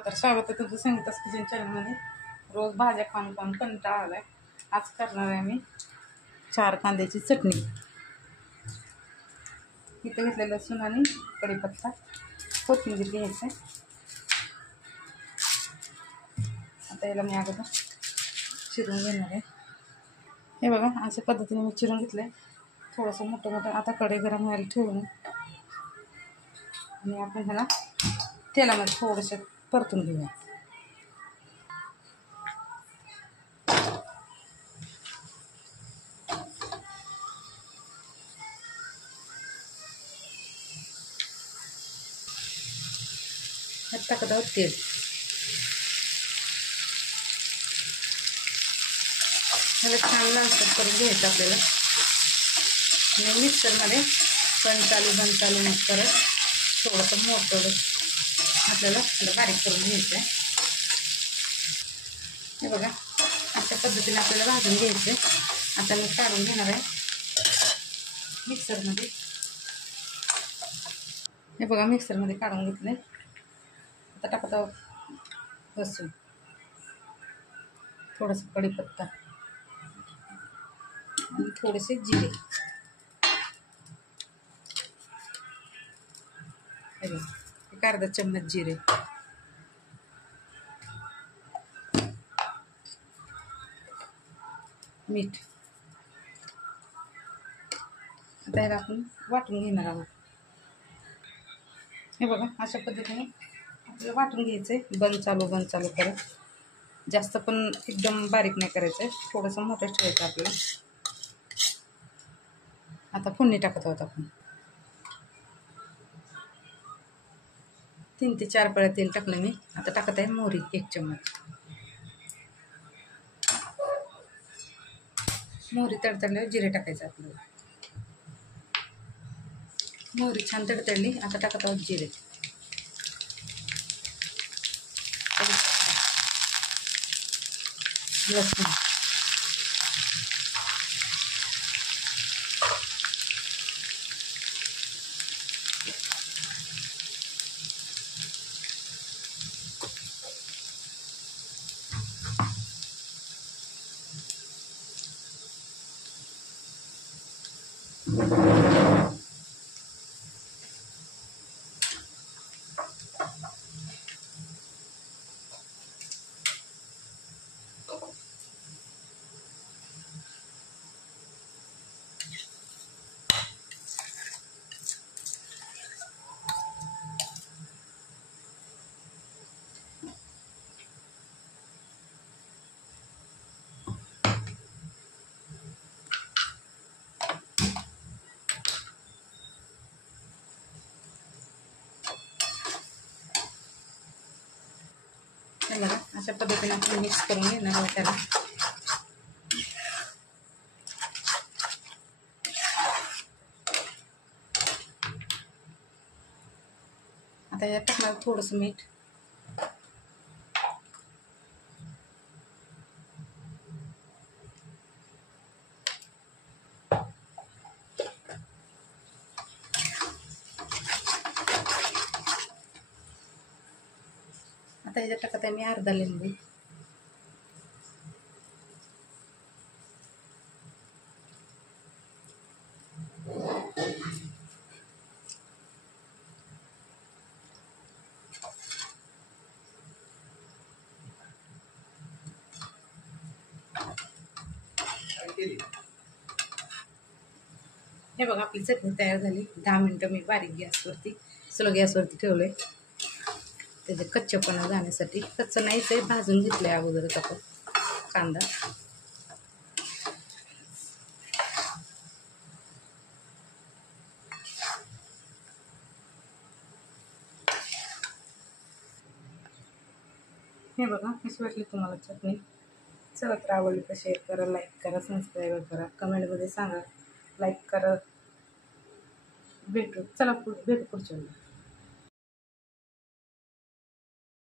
तर स्वागत आहे तुमचं संगीता's किचन चॅनलमध्ये. रोज भाज्या खाऊन खाऊन कंटाळा आलाय. आज करणार आहे मी 4 कांद्याची चटणी. इथं घेतलेलं लसूण आणि कढीपत्ता, कोथिंबीर घ्यायचं. आता याला मी अगोदर चिरून घेणार आहे. हे बघा अशा पद्धतीने मी चिरून घेतलंय. थोडंसं मोठं मोठं. आता कढई गरम व्हायला ठेवून आणि आपण ह्याला तेलामध्ये थोडंसं परतून घेऊया. ह्यात टाकत आहोत तेल. ह्याला छान लालसर करून घ्यायचं आपल्याला. आणि मिक्सरमध्ये बंद चालू मग करत थोडंसं मोठं आपल्याला बारीक करून घ्यायचं आहे. हे बघा अशा पद्धतीने आपल्याला भाजून घ्यायचं आहे. आता मी काढून घेणार आहे मिक्सरमध्ये. हे बघा मिक्सरमध्ये काढून घेतले. आता टाकत आहोत लसूण, थोडंसं कढीपत्ता आणि थोडेसे जिरे. एक अर्धा चम्मच जिरे, मीठ. आता याला आपण वाटून घेणार आहोत. हे बघा अशा पद्धतीने आपल्याला वाटून घ्यायचं आहे. बंद चालू करत. जास्त पण एकदम बारीक नाही करायचं आहे. थोडंसं मोठं ठेवायचं आपल्याला. आता फोडणी टाकत आहोत आपण. 3 ते 4 पळ्या तेल टाकलं मी. आता टाकत आहे मोहरी 1 चम्मच. मोहरी तडतडल्यावर जिरे टाकायचं आपल्याला. मोहरी छान तडतडली. आता टाकत आहोत जिरे. लसूण, बघा अशा पद्धतीने आपण मिक्स करून घेणार आहोत त्याला. आता यात टाकणार थोडंसं मीठ. आता ह्याच्यात टाकत आहे मी अर्धा लिंबू. हे बघा आपली चटणी तयार झाली. 10 मिनटं मी बारीक स्लो गॅसवरती ठेवलंय. त्याचे कच्चेपणा जाण्यासाठी. कच्चं नाहीच आहे, भाजून घेतलंय अगोदरच आपण कांदा. हे बघा कशी वाटली तुम्हाला चटणी. चला तर आवडली तर शेअर करा, लाईक करा, सबस्क्राईब करा, कमेंटमध्ये सांगा. लाईक करा. भेटू पुढच्या वेळी.